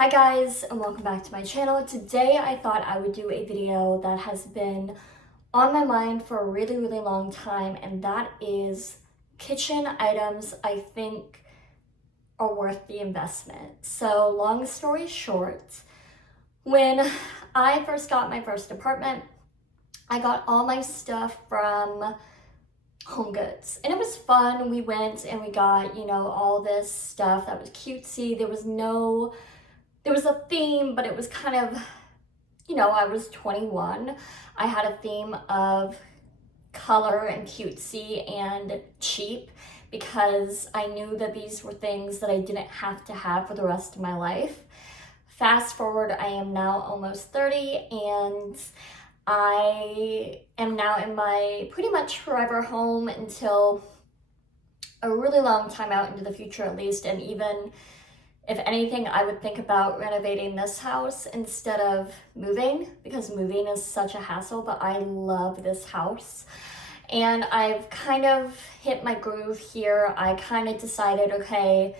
Hi guys, and welcome back to my channel. Today I thought I would do a video that has been on my mind for a really long time, and that is kitchen items I think are worth the investment. So long story short, when I first got my first apartment, I got all my stuff from Home Goods, and it was fun. We went and we got, all this stuff that was cutesy. There was a theme, but it was kind of, I was 21. I had a theme of color and cutesy and cheap because I knew that these were things that I didn't have to have for the rest of my life. Fast forward, I am now almost 30 and I am now in my pretty much forever home until a really long time out into the future at least, and even if anything, I would think about renovating this house instead of moving, because moving is such a hassle, but I love this house. And I've kind of hit my groove here. I kind of decided, okay,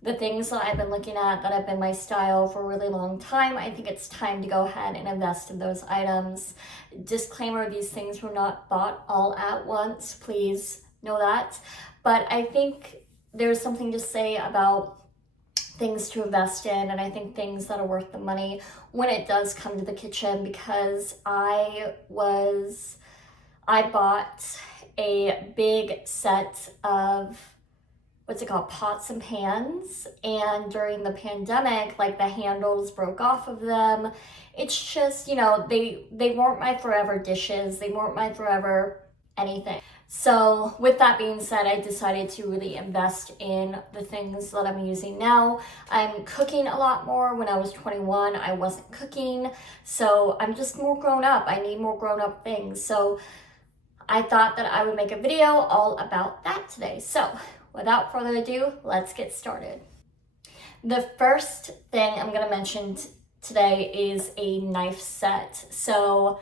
the things that I've been looking at that have been my style for a really long time, I think it's time to go ahead and invest in those items. Disclaimer, these things were not bought all at once, please know that. But I think there's something to say about things to invest in, and I think things that are worth the money when it does come to the kitchen, because I bought a big set of pots and pans, and during the pandemic, like, the handles broke off of them. It's just, they weren't my forever dishes, they weren't my forever anything. So with that being said, I decided to really invest in the things that I'm using now. I'm cooking a lot more. When I was 21, I wasn't cooking. So I'm just more grown up. I need more grown up things. So I thought that I would make a video all about that today. So without further ado, let's get started. The first thing I'm going to mention today is a knife set. So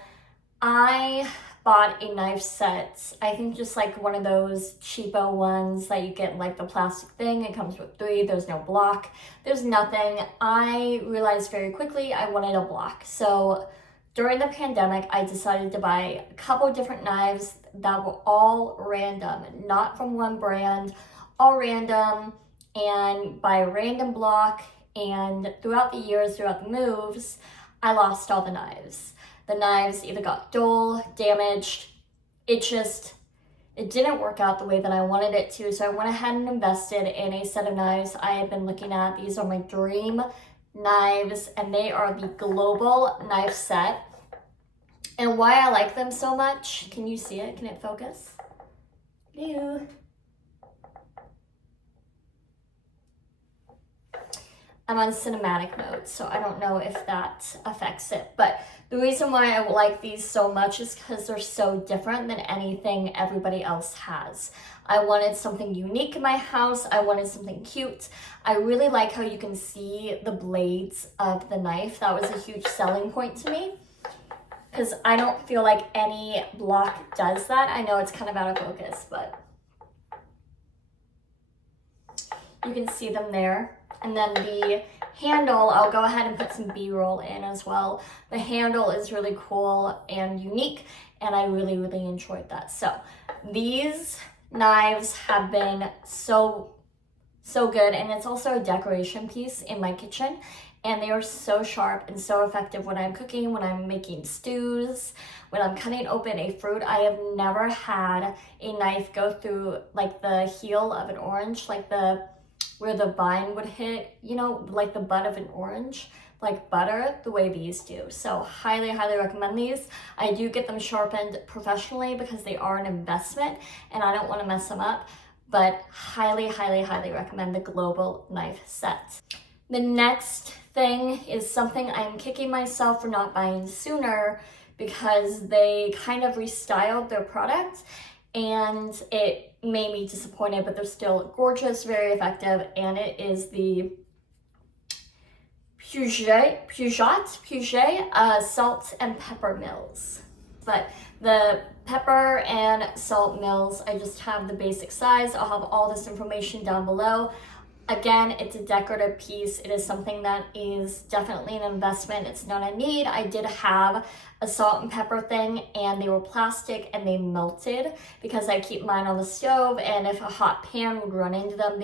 I bought a knife set, I think just like one of those cheapo ones that you get in like the plastic thing. It comes with 3, there's no block, there's nothing. I realized very quickly I wanted a block. So during the pandemic, I decided to buy a couple different knives that were all random, not from one brand, all random, and buy a random block. And throughout the years, throughout the moves, I lost all the knives. The knives either got dull, damaged. It didn't work out the way that I wanted it to. So I went ahead and invested in a set of knives I have been looking at. These are my dream knives, and they are the global knife set. And why I like them so much, can you see it? Can it focus? Ew. I'm on cinematic mode, so I don't know if that affects it. But the reason why I like these so much is because they're so different than anything everybody else has. I wanted something unique in my house. I wanted something cute. I really like how you can see the blades of the knife. That was a huge selling point to me, because I don't feel like any block does that. I know it's kind of out of focus, but you can see them there. And then the handle, I'll go ahead and put some B-roll in as well. The handle is really cool and unique, and I really enjoyed that. So these knives have been so good, and it's also a decoration piece in my kitchen. And they are so sharp and so effective when I'm cooking, when I'm making stews, when I'm cutting open a fruit. I have never had a knife go through like the heel of an orange, like where the vine would hit, like the butt of an orange, like butter, the way these do. So highly recommend these. I do get them sharpened professionally because they are an investment and I don't want to mess them up, but highly recommend the global knife set. The next thing is something I'm kicking myself for not buying sooner, because they kind of restyled their product and it made me disappointed, but they're still gorgeous, very effective, and it is the Puget salt and pepper mills. But the pepper and salt mills, I just have the basic size. I'll have all this information down below. Again, it's a decorative piece. It is something that is definitely an investment. It's not a need. I did have a salt and pepper thing, and they were plastic and they melted because I keep mine on the stove, and if a hot pan would run into them,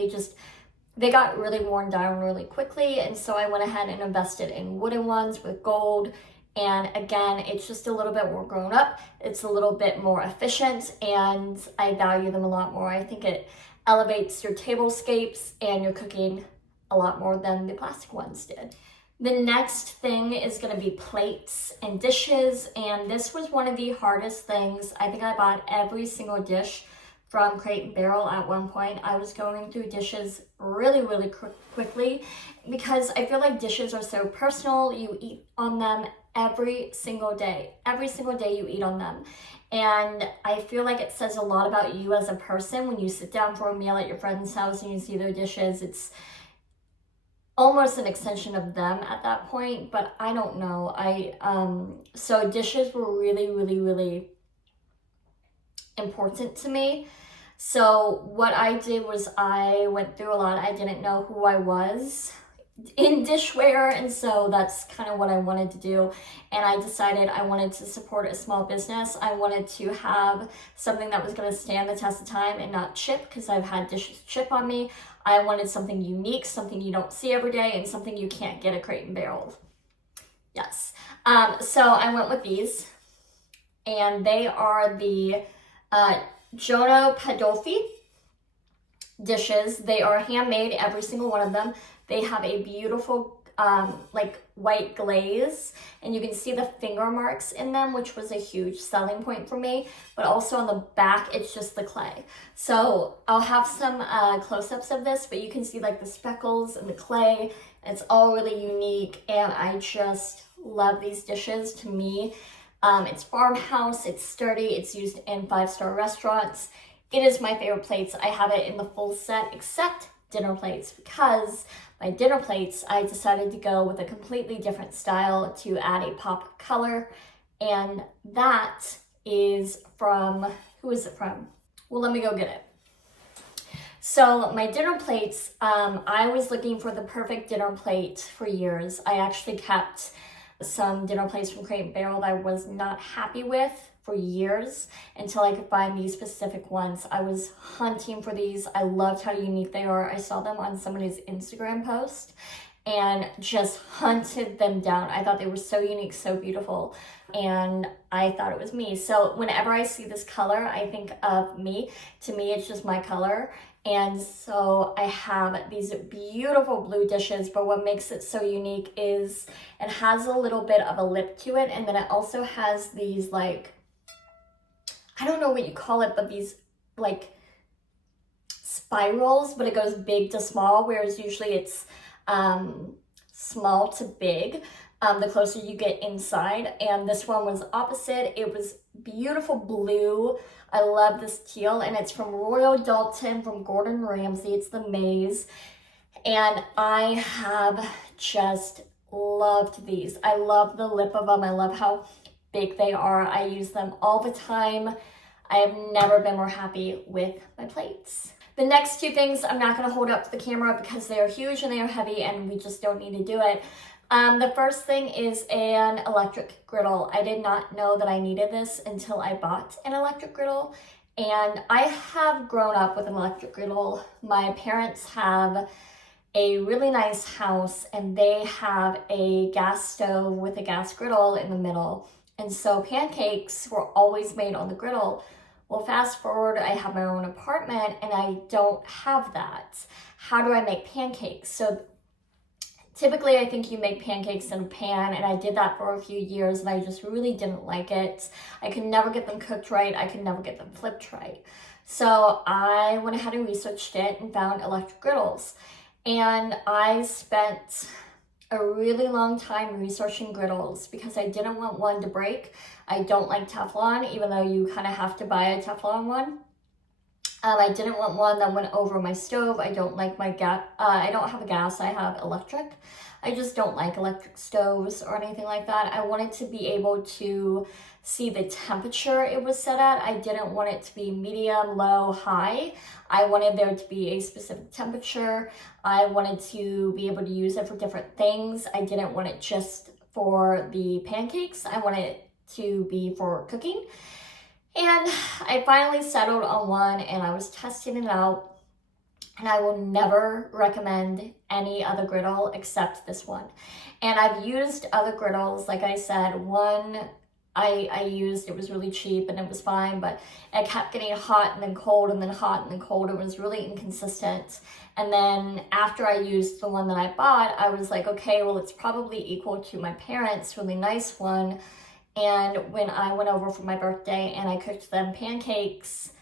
they got really worn down really quickly. And so I went ahead and invested in wooden ones with gold. And again, it's just a little bit more grown up. It's a little bit more efficient, and I value them a lot more. I think it elevates your tablescapes and your cooking a lot more than the plastic ones did. The next thing is going to be plates and dishes, and this was one of the hardest things. I think I bought every single dish from Crate and Barrel at one point. I was going through dishes really quickly because I feel like dishes are so personal. You eat on them every single day. Every single day you eat on them. And I feel like it says a lot about you as a person when you sit down for a meal at your friend's house and you see their dishes. It's almost an extension of them at that point, but I don't know. So dishes were really important to me. So what I did was I went through a lot. I didn't know who I was in dishware, and so that's kind of what I wanted to do. And I decided I wanted to support a small business. I wanted to have something that was going to stand the test of time and not chip, because I've had dishes chip on me. I wanted something unique, something you don't see every day, and something you can't get at Crate and Barrel. Yes. So I went with these, and they are the Jono Padolfi dishes. They are handmade, every single one of them. They have a beautiful like white glaze, and you can see the finger marks in them, which was a huge selling point for me. But also on the back, it's just the clay. So I'll have some close-ups of this, but you can see like the speckles and the clay. It's all really unique, and I just love these dishes. To me, it's farmhouse, it's sturdy, it's used in 5-star restaurants. It is my favorite plates. I have it in the full set except dinner plates, because my dinner plates, I decided to go with a completely different style to add a pop of color. And that is from, who is it from? Well, let me go get it. So my dinner plates, I was looking for the perfect dinner plate for years. I actually kept some dinner plates from Crate and Barrel that I was not happy with for years until I could find these specific ones. I was hunting for these. I loved how unique they are. I saw them on somebody's Instagram post and just hunted them down. I thought they were so unique, so beautiful, and I thought it was me. So whenever I see this color, I think of me. To me, it's just my color. And so I have these beautiful blue dishes, but what makes it so unique is it has a little bit of a lip to it, and then it also has these, like, I don't know what you call it, but these like spirals, but it goes big to small, whereas usually it's small to big the closer you get inside. And this one was opposite. It was beautiful blue. I love this teal, and it's from Royal Dalton from Gordon Ramsay. It's the Maze, and I have just loved these. I love the lip of them. I love how big they are. I use them all the time. I have never been more happy with my plates. The next two things I'm not going to hold up to the camera because they are huge and they are heavy and we just don't need to do it. The first thing is an electric griddle. I did not know that I needed this until I bought an electric griddle, and I have grown up with an electric griddle. My parents have a really nice house, and they have a gas stove with a gas griddle in the middle, and so pancakes were always made on the griddle. Well, fast forward, I have my own apartment and I don't have that. How do I make pancakes? So typically, I think you make pancakes in a pan, and I did that for a few years, and I just really didn't like it. I could never get them cooked right. I could never get them flipped right. So I went ahead and researched it and found electric griddles. And I spent a really long time researching griddles because I didn't want one to break. I don't like Teflon, even though you kind of have to buy a Teflon one. I didn't want one that went over my stove. I don't like my gas. I don't have a gas. I have electric. I just don't like electric stoves or anything like that. I wanted to be able to see the temperature it was set at. I didn't want it to be medium, low, high. I wanted there to be a specific temperature. I wanted to be able to use it for different things. I didn't want it just for the pancakes. I wanted it to be for cooking. And I finally settled on one, and I was testing it out, and I will never recommend any other griddle except this one. And I've used other griddles, like I said, one I used, it was really cheap and it was fine, but it kept getting hot and then cold and then hot and then cold. It was really inconsistent. And then after I used the one that I bought, I was like, okay, well, it's probably equal to my parents' really nice one. And when I went over for my birthday and I cooked them pancakes,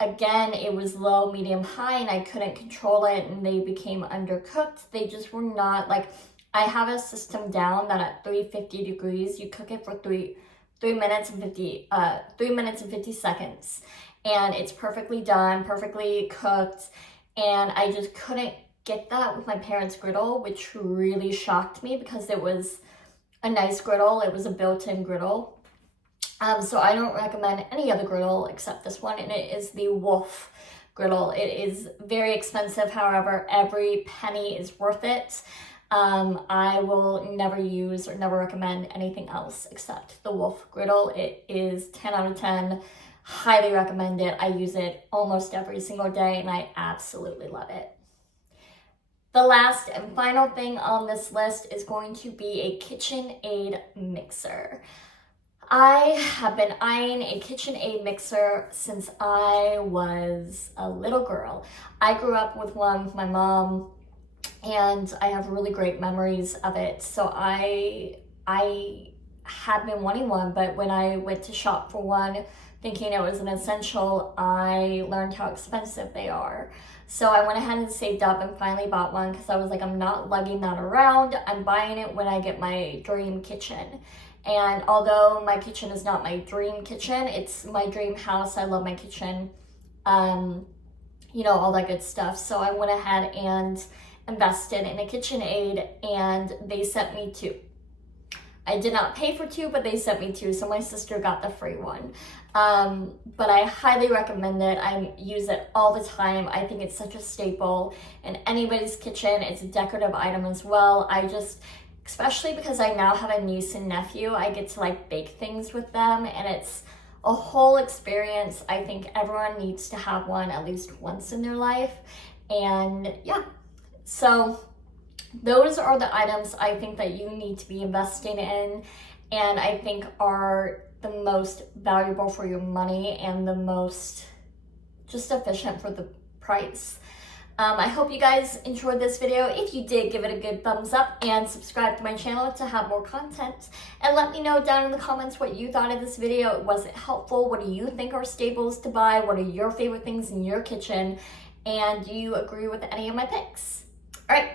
again, it was low, medium, high, and I couldn't control it, and they became undercooked. They just were not, like, I have a system down that at 350 degrees, you cook it for 3 minutes and 50 seconds, and it's perfectly done, perfectly cooked, and I just couldn't get that with my parents' griddle, which really shocked me because it was a nice griddle. It was a built-in griddle. So I don't recommend any other griddle except this one, and it is the Wolf griddle. It is very expensive, however, every penny is worth it. I will never use or never recommend anything else except the Wolf griddle. It is 10 out of 10. Highly recommend it. I use it almost every single day, and I absolutely love it. The last and final thing on this list is going to be a KitchenAid mixer. I have been eyeing a KitchenAid mixer since I was a little girl. I grew up with one with my mom, and I have really great memories of it. So I had been wanting one, but when I went to shop for one, thinking it was an essential, I learned how expensive they are. So I went ahead and saved up and finally bought one because I was like, I'm not lugging that around. I'm buying it when I get my dream kitchen. And although my kitchen is not my dream kitchen, it's my dream house. I love my kitchen, you know, all that good stuff. So I went ahead and invested in a KitchenAid, and they sent me two. I did not pay for two, but they sent me two, so my sister got the free one. But I highly recommend it. I use it all the time. I think it's such a staple in anybody's kitchen. It's a decorative item as well. Especially because I now have a niece and nephew, I get to like bake things with them, and it's a whole experience. I think everyone needs to have one at least once in their life. And yeah, so those are the items I think that you need to be investing in, and I think are the most valuable for your money and the most just efficient for the price. I hope you guys enjoyed this video. If you did, give it a good thumbs up and subscribe to my channel to have more content. And let me know down in the comments what you thought of this video. Was it helpful? What do you think are staples to buy? What are your favorite things in your kitchen? And do you agree with any of my picks? All right.